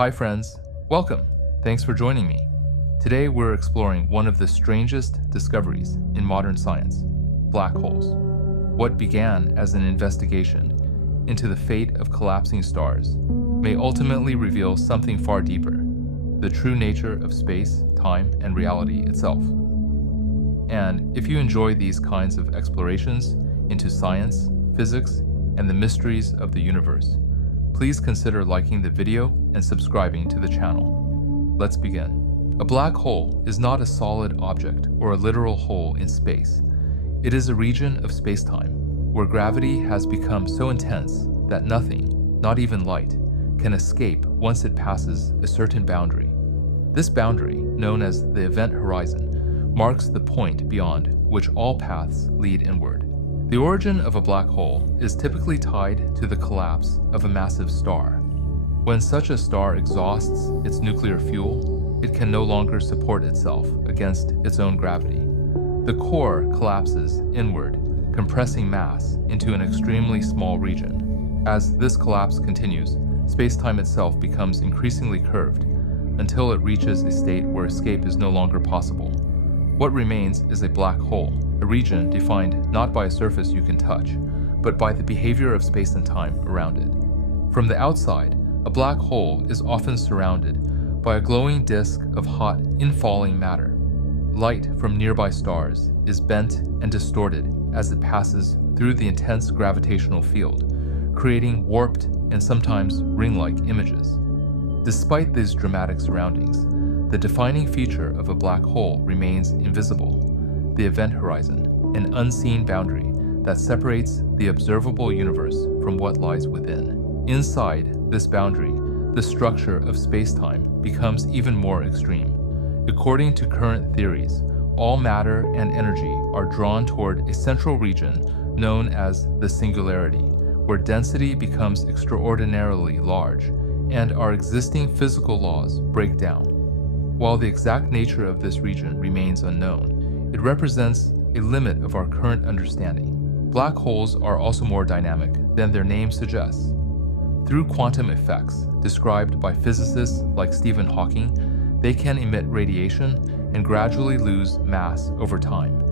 Hi friends, welcome. Thanks for joining me. Today we're exploring one of the strangest discoveries in modern science, black holes. What began as an investigation into the fate of collapsing stars may ultimately reveal something far deeper, the true nature of space, time, and reality itself. And if you enjoy these kinds of explorations into science, physics, and the mysteries of the universe, please consider liking the video and subscribing to the channel. Let's begin. A black hole is not a solid object or a literal hole in space. It is a region of space-time where gravity has become so intense that nothing, not even light, can escape once it passes a certain boundary. This boundary, known as the event horizon, marks the point beyond which all paths lead inward. The origin of a black hole is typically tied to the collapse of a massive star. When such a star exhausts its nuclear fuel, it can no longer support itself against its own gravity. The core collapses inward, compressing mass into an extremely small region. As this collapse continues, space-time itself becomes increasingly curved until it reaches a state where escape is no longer possible. What remains is a black hole, a region defined not by a surface you can touch, but by the behavior of space and time around it. From the outside, a black hole is often surrounded by a glowing disk of hot, infalling matter. Light from nearby stars is bent and distorted as it passes through the intense gravitational field, creating warped and sometimes ring-like images. Despite these dramatic surroundings, the defining feature of a black hole remains invisible: the event horizon, an unseen boundary that separates the observable universe from what lies within. Inside this boundary, the structure of space-time becomes even more extreme. According to current theories, all matter and energy are drawn toward a central region known as the singularity, where density becomes extraordinarily large and our existing physical laws break down. While the exact nature of this region remains unknown, it represents a limit of our current understanding. Black holes are also more dynamic than their name suggests. Through quantum effects, described by physicists like Stephen Hawking, they can emit radiation and gradually lose mass over time.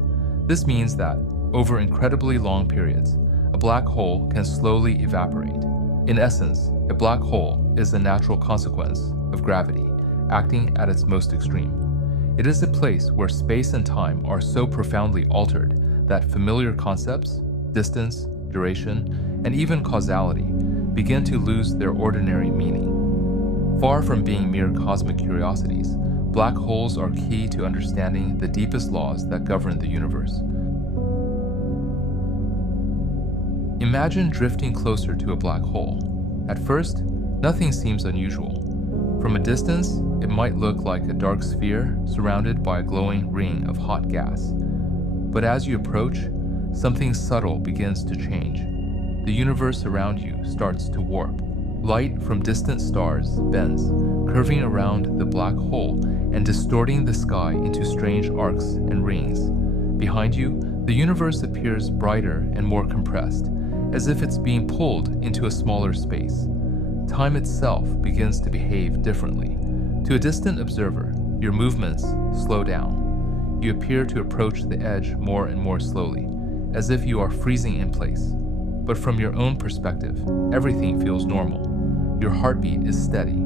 This means that, over incredibly long periods, a black hole can slowly evaporate. In essence, a black hole is a natural consequence of gravity, acting at its most extreme. It is a place where space and time are so profoundly altered that familiar concepts, distance, duration, and even causality begin to lose their ordinary meaning. Far from being mere cosmic curiosities, black holes are key to understanding the deepest laws that govern the universe. Imagine drifting closer to a black hole. At first, nothing seems unusual. From a distance, it might look like a dark sphere surrounded by a glowing ring of hot gas. But as you approach, something subtle begins to change. The universe around you starts to warp. Light from distant stars bends, curving around the black hole and distorting the sky into strange arcs and rings. Behind you, the universe appears brighter and more compressed, as if it's being pulled into a smaller space. Time itself begins to behave differently. To a distant observer, your movements slow down. You appear to approach the edge more and more slowly, as if you are freezing in place. But from your own perspective, everything feels normal. Your heartbeat is steady.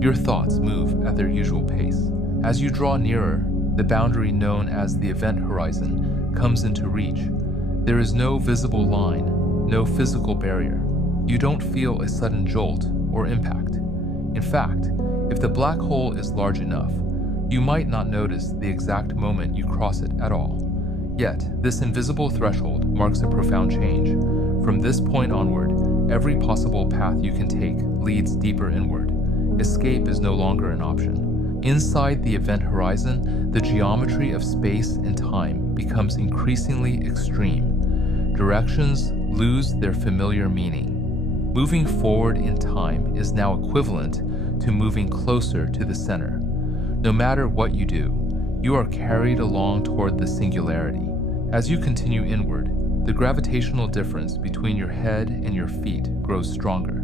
Your thoughts move at their usual pace. As you draw nearer, the boundary known as the event horizon comes into reach. There is no visible line, no physical barrier. You don't feel a sudden jolt or impact. In fact, if the black hole is large enough, you might not notice the exact moment you cross it at all. Yet, this invisible threshold marks a profound change. From this point onward, every possible path you can take leads deeper inward. Escape is no longer an option. Inside the event horizon, the geometry of space and time becomes increasingly extreme. Directions lose their familiar meaning. Moving forward in time is now equivalent to moving closer to the center. No matter what you do, you are carried along toward the singularity. As you continue inward, the gravitational difference between your head and your feet grows stronger.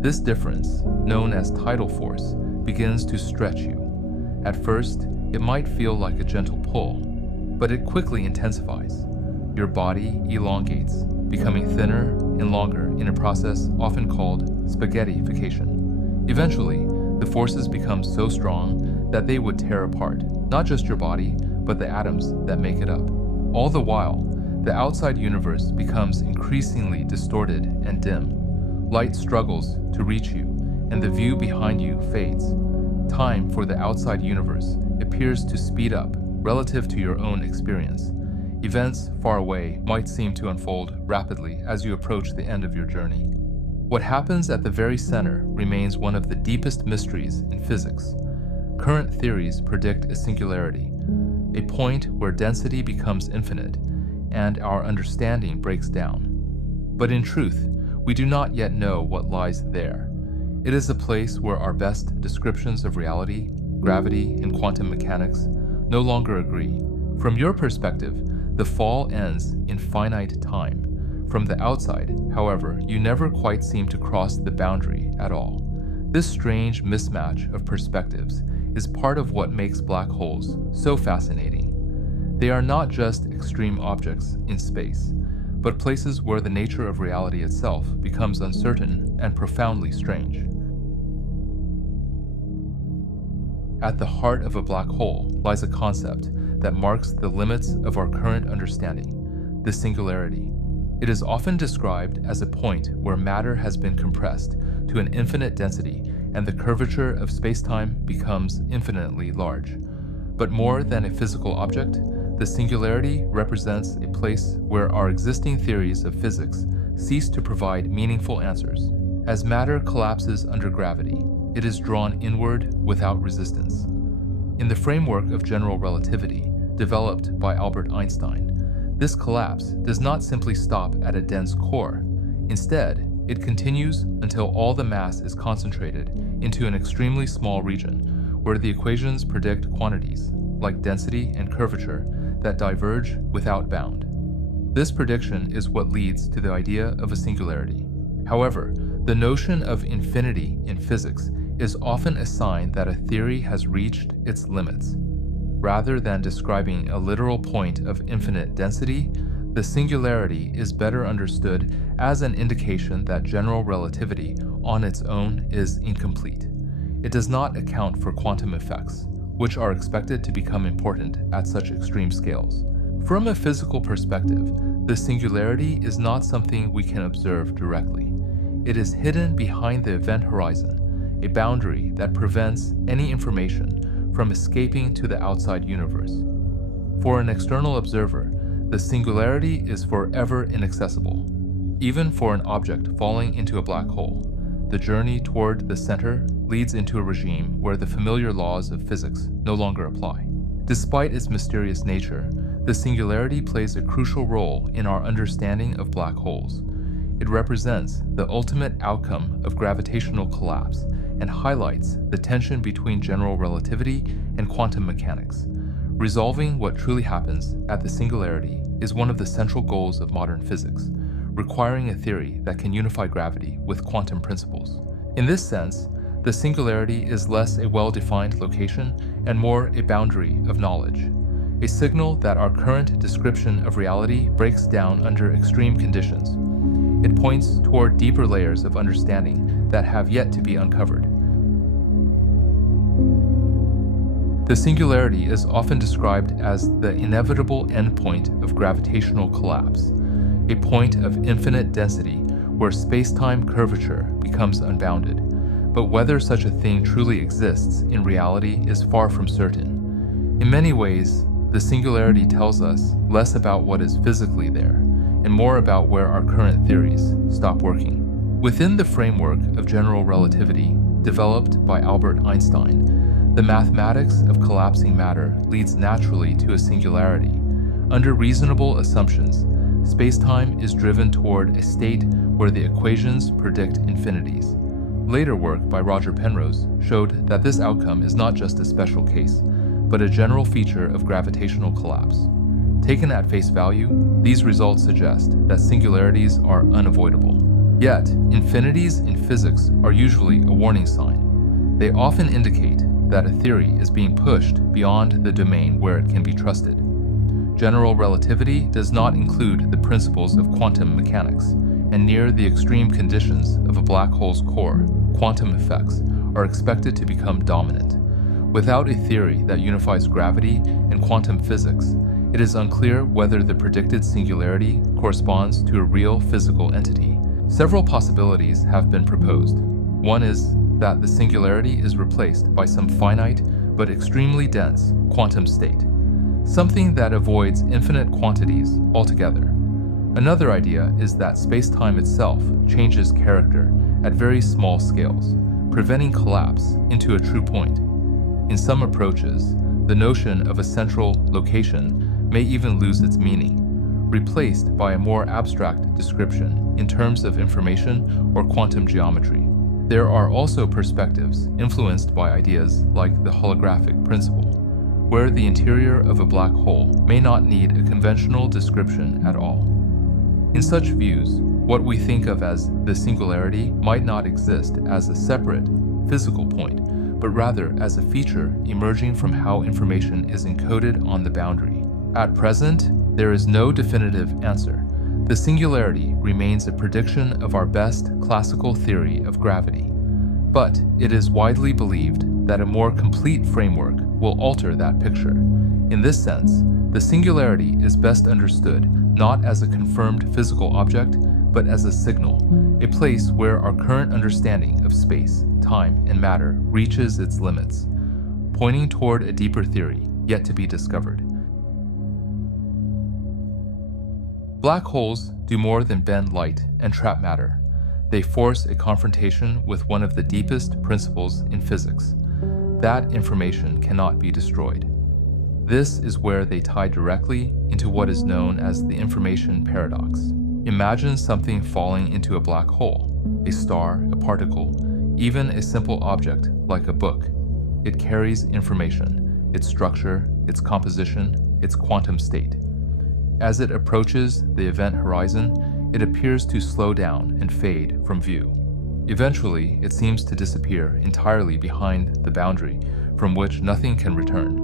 This difference, known as tidal force, begins to stretch you. At first, it might feel like a gentle pull, but it quickly intensifies. Your body elongates, becoming thinner and longer in a process often called spaghettification. Eventually, the forces become so strong that they would tear apart not just your body, but the atoms that make it up. All the while, the outside universe becomes increasingly distorted and dim. Light struggles to reach you, and the view behind you fades. Time for the outside universe appears to speed up relative to your own experience. Events far away might seem to unfold rapidly as you approach the end of your journey. What happens at the very center remains one of the deepest mysteries in physics. Current theories predict a singularity, a point where density becomes infinite and our understanding breaks down. But in truth, we do not yet know what lies there. It is a place where our best descriptions of reality, gravity, and quantum mechanics no longer agree. From your perspective, the fall ends in finite time. From the outside, however, you never quite seem to cross the boundary at all. This strange mismatch of perspectives is part of what makes black holes so fascinating. They are not just extreme objects in space, but places where the nature of reality itself becomes uncertain and profoundly strange. At the heart of a black hole lies a concept that marks the limits of our current understanding, the singularity. It is often described as a point where matter has been compressed to an infinite density and the curvature of spacetime becomes infinitely large. But more than a physical object, the singularity represents a place where our existing theories of physics cease to provide meaningful answers. As matter collapses under gravity, it is drawn inward without resistance. In the framework of general relativity, developed by Albert Einstein, this collapse does not simply stop at a dense core. Instead, it continues until all the mass is concentrated into an extremely small region where the equations predict quantities, like density and curvature, that diverge without bound. This prediction is what leads to the idea of a singularity. However, the notion of infinity in physics is often a sign that a theory has reached its limits. Rather than describing a literal point of infinite density, the singularity is better understood as an indication that general relativity on its own is incomplete. It does not account for quantum effects, which are expected to become important at such extreme scales. From a physical perspective, the singularity is not something we can observe directly. It is hidden behind the event horizon, a boundary that prevents any information from escaping to the outside universe. For an external observer, the singularity is forever inaccessible. Even for an object falling into a black hole, the journey toward the center leads into a regime where the familiar laws of physics no longer apply. Despite its mysterious nature, the singularity plays a crucial role in our understanding of black holes. It represents the ultimate outcome of gravitational collapse and highlights the tension between general relativity and quantum mechanics. Resolving what truly happens at the singularity is one of the central goals of modern physics, requiring a theory that can unify gravity with quantum principles. In this sense, the singularity is less a well-defined location and more a boundary of knowledge, a signal that our current description of reality breaks down under extreme conditions. It points toward deeper layers of understanding that have yet to be uncovered. The singularity is often described as the inevitable endpoint of gravitational collapse, a point of infinite density where space-time curvature becomes unbounded. But whether such a thing truly exists in reality is far from certain. In many ways, the singularity tells us less about what is physically there and more about where our current theories stop working. Within the framework of general relativity developed by Albert Einstein, the mathematics of collapsing matter leads naturally to a singularity. Under reasonable assumptions, spacetime is driven toward a state where the equations predict infinities. Later work by Roger Penrose showed that this outcome is not just a special case, but a general feature of gravitational collapse. Taken at face value, these results suggest that singularities are unavoidable. Yet, infinities in physics are usually a warning sign. They often indicate that a theory is being pushed beyond the domain where it can be trusted. General relativity does not include the principles of quantum mechanics, and near the extreme conditions of a black hole's core, quantum effects are expected to become dominant. Without a theory that unifies gravity and quantum physics, it is unclear whether the predicted singularity corresponds to a real physical entity. Several possibilities have been proposed. One is that the singularity is replaced by some finite but extremely dense quantum state, something that avoids infinite quantities altogether. Another idea is that space-time itself changes character at very small scales, preventing collapse into a true point. In some approaches, the notion of a central location may even lose its meaning, replaced by a more abstract description in terms of information or quantum geometry. There are also perspectives influenced by ideas like the holographic principle, where the interior of a black hole may not need a conventional description at all. In such views, what we think of as the singularity might not exist as a separate, physical point, but rather as a feature emerging from how information is encoded on the boundary. At present, there is no definitive answer. The singularity remains a prediction of our best classical theory of gravity, but it is widely believed that a more complete framework will alter that picture. In this sense, the singularity is best understood not as a confirmed physical object, but as a signal, a place where our current understanding of space, time, and matter reaches its limits, pointing toward a deeper theory yet to be discovered. Black holes do more than bend light and trap matter. They force a confrontation with one of the deepest principles in physics. That information cannot be destroyed. This is where they tie directly into what is known as the information paradox. Imagine something falling into a black hole, a star, a particle, even a simple object like a book. It carries information, its structure, its composition, its quantum state. As it approaches the event horizon, it appears to slow down and fade from view. Eventually, it seems to disappear entirely behind the boundary from which nothing can return.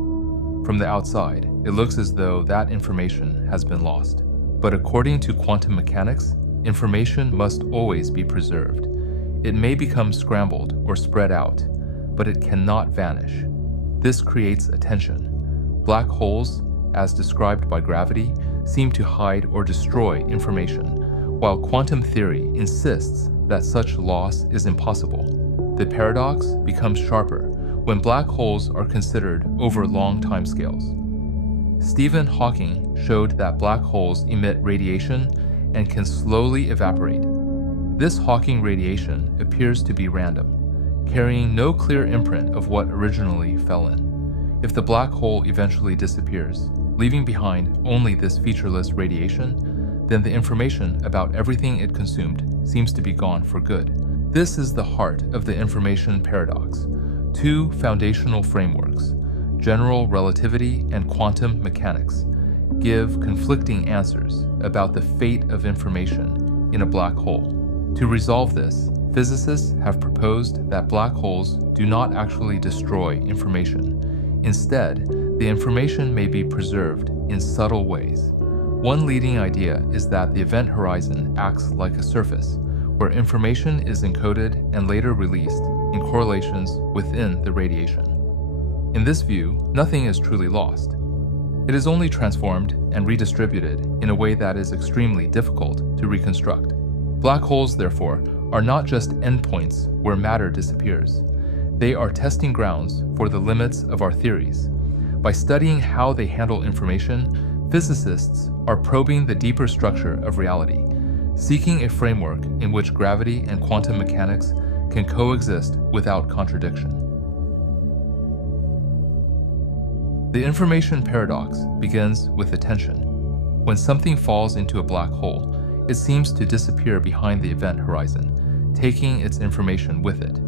From the outside, it looks as though that information has been lost. But according to quantum mechanics, information must always be preserved. It may become scrambled or spread out, but it cannot vanish. This creates a tension. Black holes, as described by gravity, seem to hide or destroy information, while quantum theory insists that such loss is impossible. The paradox becomes sharper when black holes are considered over long timescales. Stephen Hawking showed that black holes emit radiation and can slowly evaporate. This Hawking radiation appears to be random, carrying no clear imprint of what originally fell in. If the black hole eventually disappears, leaving behind only this featureless radiation, then the information about everything it consumed seems to be gone for good. This is the heart of the information paradox. Two foundational frameworks, general relativity and quantum mechanics, give conflicting answers about the fate of information in a black hole. To resolve this, physicists have proposed that black holes do not actually destroy information. Instead, the information may be preserved in subtle ways. One leading idea is that the event horizon acts like a surface, where information is encoded and later released in correlations within the radiation. In this view, nothing is truly lost. It is only transformed and redistributed in a way that is extremely difficult to reconstruct. Black holes, therefore, are not just endpoints where matter disappears. They are testing grounds for the limits of our theories. By studying how they handle information, physicists are probing the deeper structure of reality, seeking a framework in which gravity and quantum mechanics can coexist without contradiction. The information paradox begins with attention. When something falls into a black hole, it seems to disappear behind the event horizon, taking its information with it.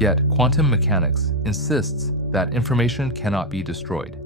Yet quantum mechanics insists that information cannot be destroyed.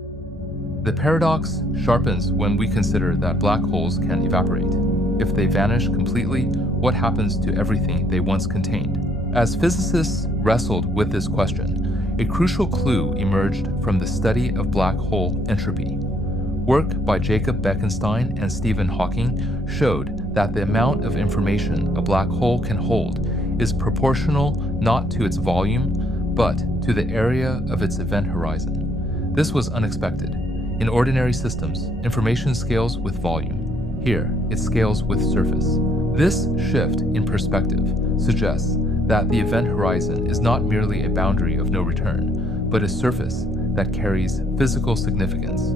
The paradox sharpens when we consider that black holes can evaporate. If they vanish completely, what happens to everything they once contained? As physicists wrestled with this question, a crucial clue emerged from the study of black hole entropy. Work by Jacob Bekenstein and Stephen Hawking showed that the amount of information a black hole can hold is proportional not to its volume, but to the area of its event horizon. This was unexpected. In ordinary systems, information scales with volume. Here, it scales with surface. This shift in perspective suggests that the event horizon is not merely a boundary of no return, but a surface that carries physical significance.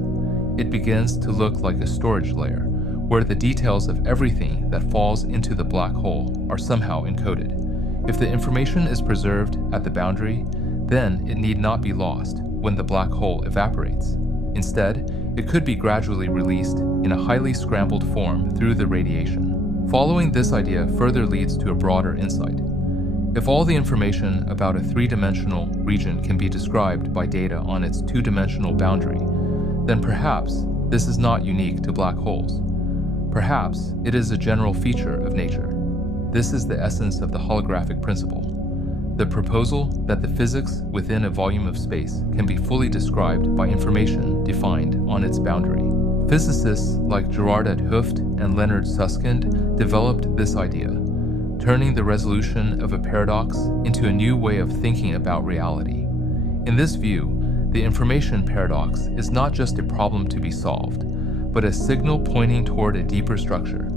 It begins to look like a storage layer, where the details of everything that falls into the black hole are somehow encoded. If the information is preserved at the boundary, then it need not be lost when the black hole evaporates. Instead, it could be gradually released in a highly scrambled form through the radiation. Following this idea further leads to a broader insight. If all the information about a three-dimensional region can be described by data on its two-dimensional boundary, then perhaps this is not unique to black holes. Perhaps it is a general feature of nature. This is the essence of the holographic principle, the proposal that the physics within a volume of space can be fully described by information defined on its boundary. Physicists like Gerard 't Hooft and Leonard Susskind developed this idea, turning the resolution of a paradox into a new way of thinking about reality. In this view, the information paradox is not just a problem to be solved, but a signal pointing toward a deeper structure.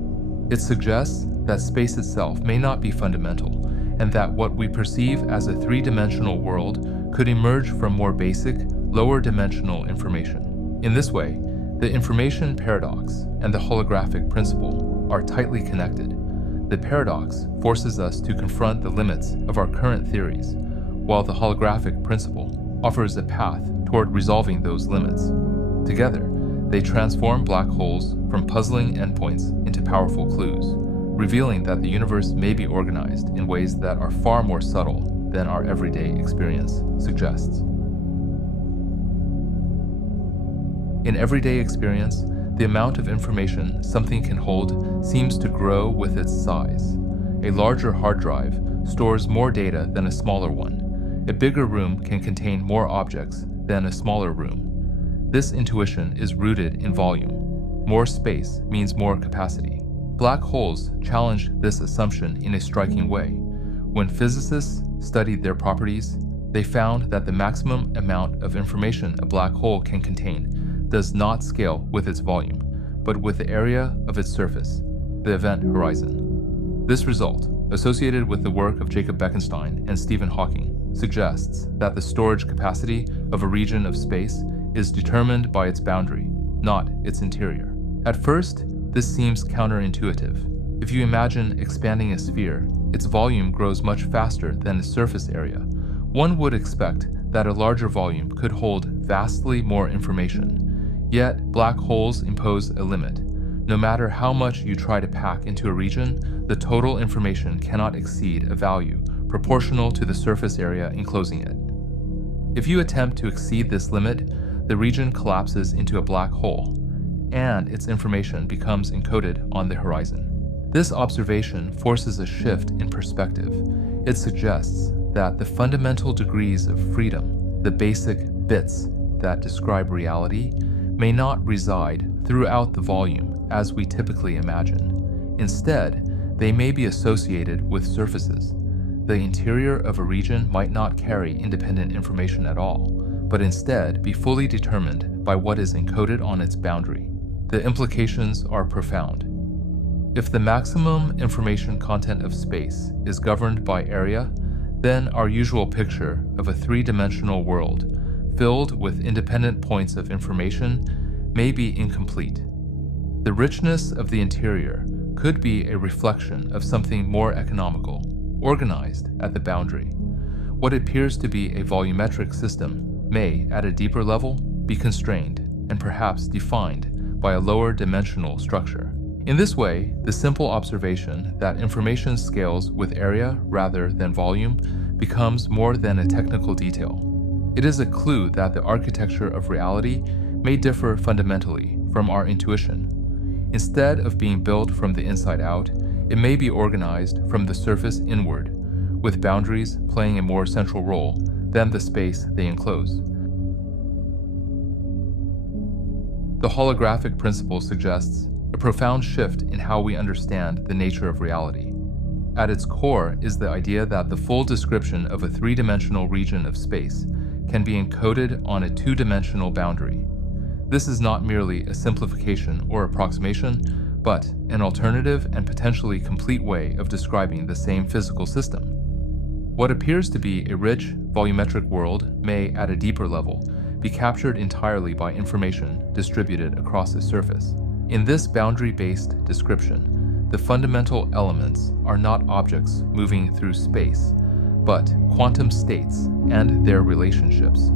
It suggests that space itself may not be fundamental, and that what we perceive as a three-dimensional world could emerge from more basic, lower-dimensional information. In this way, the information paradox and the holographic principle are tightly connected. The paradox forces us to confront the limits of our current theories, while the holographic principle offers a path toward resolving those limits. Together, they transform black holes from puzzling endpoints into powerful clues, revealing that the universe may be organized in ways that are far more subtle than our everyday experience suggests. In everyday experience, the amount of information something can hold seems to grow with its size. A larger hard drive stores more data than a smaller one. A bigger room can contain more objects than a smaller room. This intuition is rooted in volume. More space means more capacity. Black holes challenge this assumption in a striking way. When physicists studied their properties, they found that the maximum amount of information a black hole can contain does not scale with its volume, but with the area of its surface, the event horizon. This result, associated with the work of Jacob Bekenstein and Stephen Hawking, suggests that the storage capacity of a region of space is determined by its boundary, not its interior. At first, this seems counterintuitive. If you imagine expanding a sphere, its volume grows much faster than its surface area. One would expect that a larger volume could hold vastly more information. Yet, black holes impose a limit. No matter how much you try to pack into a region, the total information cannot exceed a value proportional to the surface area enclosing it. If you attempt to exceed this limit, the region collapses into a black hole, and its information becomes encoded on the horizon. This observation forces a shift in perspective. It suggests that the fundamental degrees of freedom, the basic bits that describe reality, may not reside throughout the volume as we typically imagine. Instead, they may be associated with surfaces. The interior of a region might not carry independent information at all, but instead be fully determined by what is encoded on its boundary. The implications are profound. If the maximum information content of space is governed by area, then our usual picture of a three-dimensional world filled with independent points of information may be incomplete. The richness of the interior could be a reflection of something more economical, organized at the boundary. What appears to be a volumetric system may, at a deeper level, be constrained and perhaps defined by a lower dimensional structure. In this way, the simple observation that information scales with area rather than volume becomes more than a technical detail. It is a clue that the architecture of reality may differ fundamentally from our intuition. Instead of being built from the inside out, it may be organized from the surface inward, with boundaries playing a more central role than the space they enclose. The holographic principle suggests a profound shift in how we understand the nature of reality. At its core is the idea that the full description of a three-dimensional region of space can be encoded on a two-dimensional boundary. This is not merely a simplification or approximation, but an alternative and potentially complete way of describing the same physical system. What appears to be a rich, volumetric world may, at a deeper level, be captured entirely by information distributed across a surface. In this boundary-based description, the fundamental elements are not objects moving through space, but quantum states and their relationships.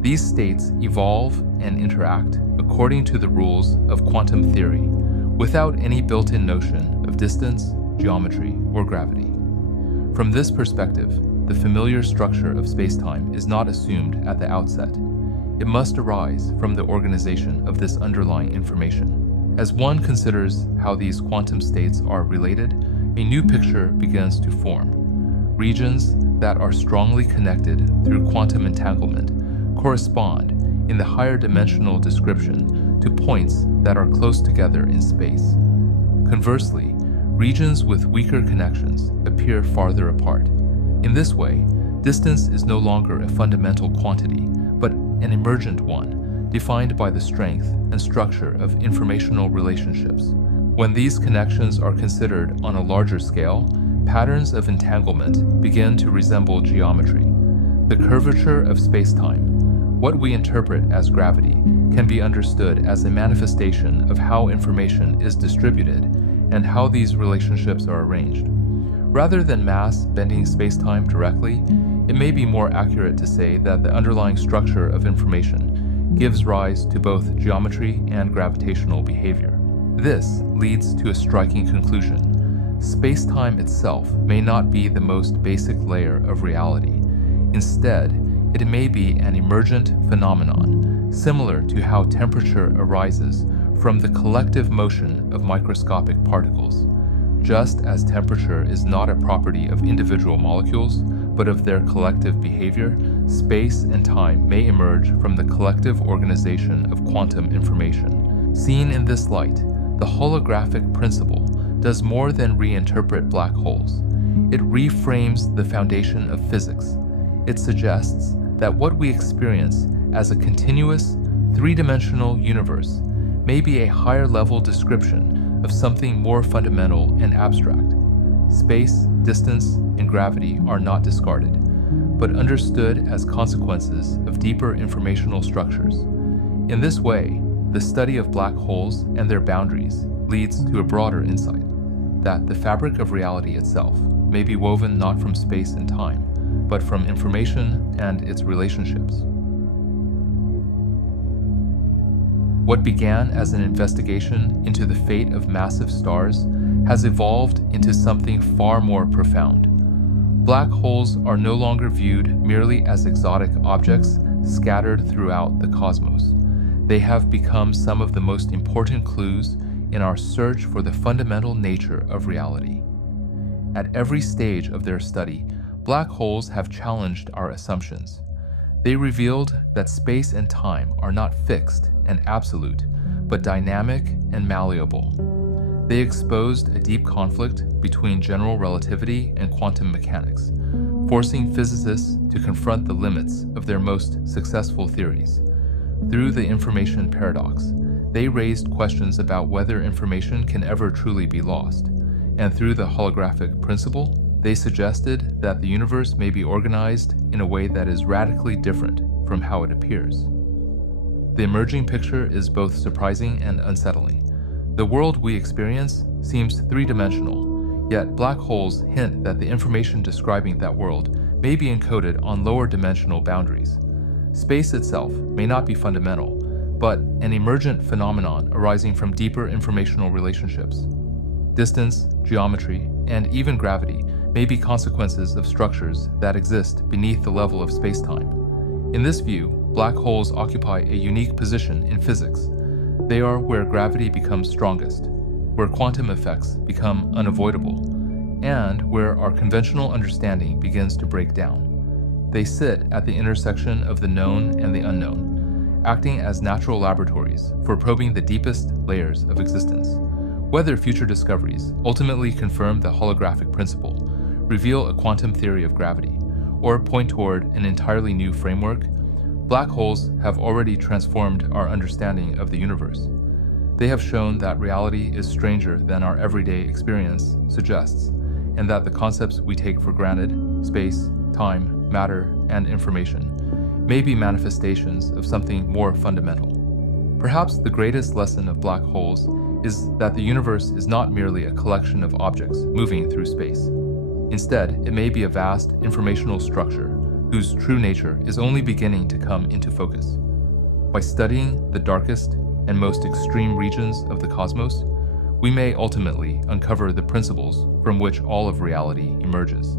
These states evolve and interact according to the rules of quantum theory, without any built-in notion of distance, geometry, or gravity. From this perspective, the familiar structure of spacetime is not assumed at the outset. It must arise from the organization of this underlying information. As one considers how these quantum states are related, a new picture begins to form. Regions that are strongly connected through quantum entanglement correspond in the higher dimensional description to points that are close together in space. Conversely, regions with weaker connections appear farther apart. In this way, distance is no longer a fundamental quantity, but an emergent one, defined by the strength and structure of informational relationships. When these connections are considered on a larger scale, patterns of entanglement begin to resemble geometry. The curvature of spacetime, what we interpret as gravity, can be understood as a manifestation of how information is distributed and how these relationships are arranged. Rather than mass bending spacetime directly, it may be more accurate to say that the underlying structure of information gives rise to both geometry and gravitational behavior. This leads to a striking conclusion. Spacetime itself may not be the most basic layer of reality. Instead, it may be an emergent phenomenon, similar to how temperature arises from the collective motion of microscopic particles. Just as temperature is not a property of individual molecules, but of their collective behavior, space and time may emerge from the collective organization of quantum information. Seen in this light, the holographic principle does more than reinterpret black holes. It reframes the foundation of physics. It suggests that what we experience as a continuous, three-dimensional universe may be a higher-level description of something more fundamental and abstract. Space, distance, and gravity are not discarded, but understood as consequences of deeper informational structures. In this way, the study of black holes and their boundaries leads to a broader insight, that the fabric of reality itself may be woven not from space and time, but from information and its relationships. What began as an investigation into the fate of massive stars has evolved into something far more profound. Black holes are no longer viewed merely as exotic objects scattered throughout the cosmos. They have become some of the most important clues in our search for the fundamental nature of reality. At every stage of their study, black holes have challenged our assumptions. They revealed that space and time are not fixed and absolute, but dynamic and malleable. They exposed a deep conflict between general relativity and quantum mechanics, forcing physicists to confront the limits of their most successful theories. Through the information paradox, they raised questions about whether information can ever truly be lost, and through the holographic principle, they suggested that the universe may be organized in a way that is radically different from how it appears. The emerging picture is both surprising and unsettling. The world we experience seems three-dimensional, yet black holes hint that the information describing that world may be encoded on lower dimensional boundaries. Space itself may not be fundamental, but an emergent phenomenon arising from deeper informational relationships. Distance, geometry, and even gravity may be consequences of structures that exist beneath the level of spacetime. In this view, black holes occupy a unique position in physics. They are where gravity becomes strongest, where quantum effects become unavoidable, and where our conventional understanding begins to break down. They sit at the intersection of the known and the unknown, acting as natural laboratories for probing the deepest layers of existence. Whether future discoveries ultimately confirm the holographic principle, reveal a quantum theory of gravity, or point toward an entirely new framework, black holes have already transformed our understanding of the universe. They have shown that reality is stranger than our everyday experience suggests, and that the concepts we take for granted, space, time, matter, and information, may be manifestations of something more fundamental. Perhaps the greatest lesson of black holes is that the universe is not merely a collection of objects moving through space. Instead, it may be a vast informational structure whose true nature is only beginning to come into focus. By studying the darkest and most extreme regions of the cosmos, we may ultimately uncover the principles from which all of reality emerges.